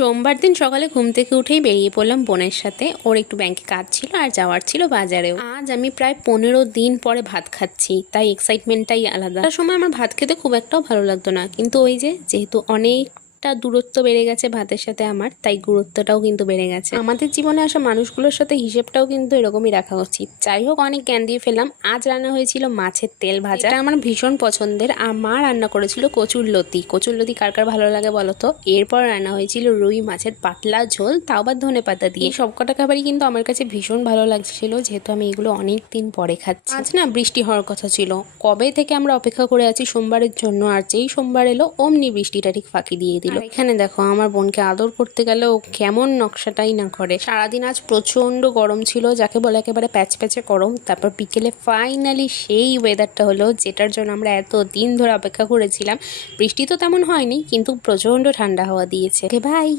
সোমবার দিন সকালে ঘুম থেকে উঠেই বেরিয়ে পড়লাম বোনের সাথে। ওর একটু ব্যাংকে কাজ ছিল আর যাওয়ার ছিল বাজারেও। আজ আমি প্রায় 15 দিন পরে ভাত খাচ্ছি, তাই এক্সাইটমেন্টটাই আলাদা। তার সময় আমার ভাত খেতে খুব একটাও ভালো লাগতো না, কিন্তু ওই যেহেতু অনেকটা দূরত্ব বেড়ে গেছে ভাতের সাথে আমার, তাই গুরুত্বটাও কিন্তু বেড়ে গেছে। আমাদের জীবনে আসা মানুষগুলোর সাথে হিসেবটাও কিন্তু এরকমই রাখা উচিত। যাই হোক, অনেক জ্ঞান দিয়ে ফেললাম। আজ রান্না হয়েছিল মাছের তেল ভাজা, এটা আমার ভীষণ পছন্দের। আর মা রান্না করেছিল কচুরলতি। কচুরলতি কার কার ভালো লাগে বলো তো। এরপর রান্না হয়েছিল রুই মাছের পাতলা ঝোল, তাও আবার ধনেপাতা দিয়ে। সবকটা খাবারই কিন্তু আমার কাছে ভীষণ ভালো লাগছিল, যেহেতু আমি এগুলো অনেক দিন পরে খাচ্ছি। আজ না বৃষ্টি হওয়ার কথা ছিল, কবে থেকে আমরা অপেক্ষা করে আছি সোমবারের জন্য, আর যেই সোমবার এলো অমনি বৃষ্টিটা ঠিক ফাঁকি দিয়ে দিল। এখানে দেখো আমার বোনকে আদর করতে গেলে ও কেমন নকশাটাই না করে। সারাদিন আজ প্রচন্ড গরম ছিল, যাকে বলে একেবারে প্যাচ প্যাচে গরম। তারপর বিকেলে ফাইনালি সেই ওয়েদারটা হলো যেটার জন্য আমরা এত দিন ধরে অপেক্ষা করেছিলাম। বৃষ্টি তো তেমন হয়নি, কিন্তু প্রচন্ড ঠান্ডা হাওয়া দিয়েছে। বাই।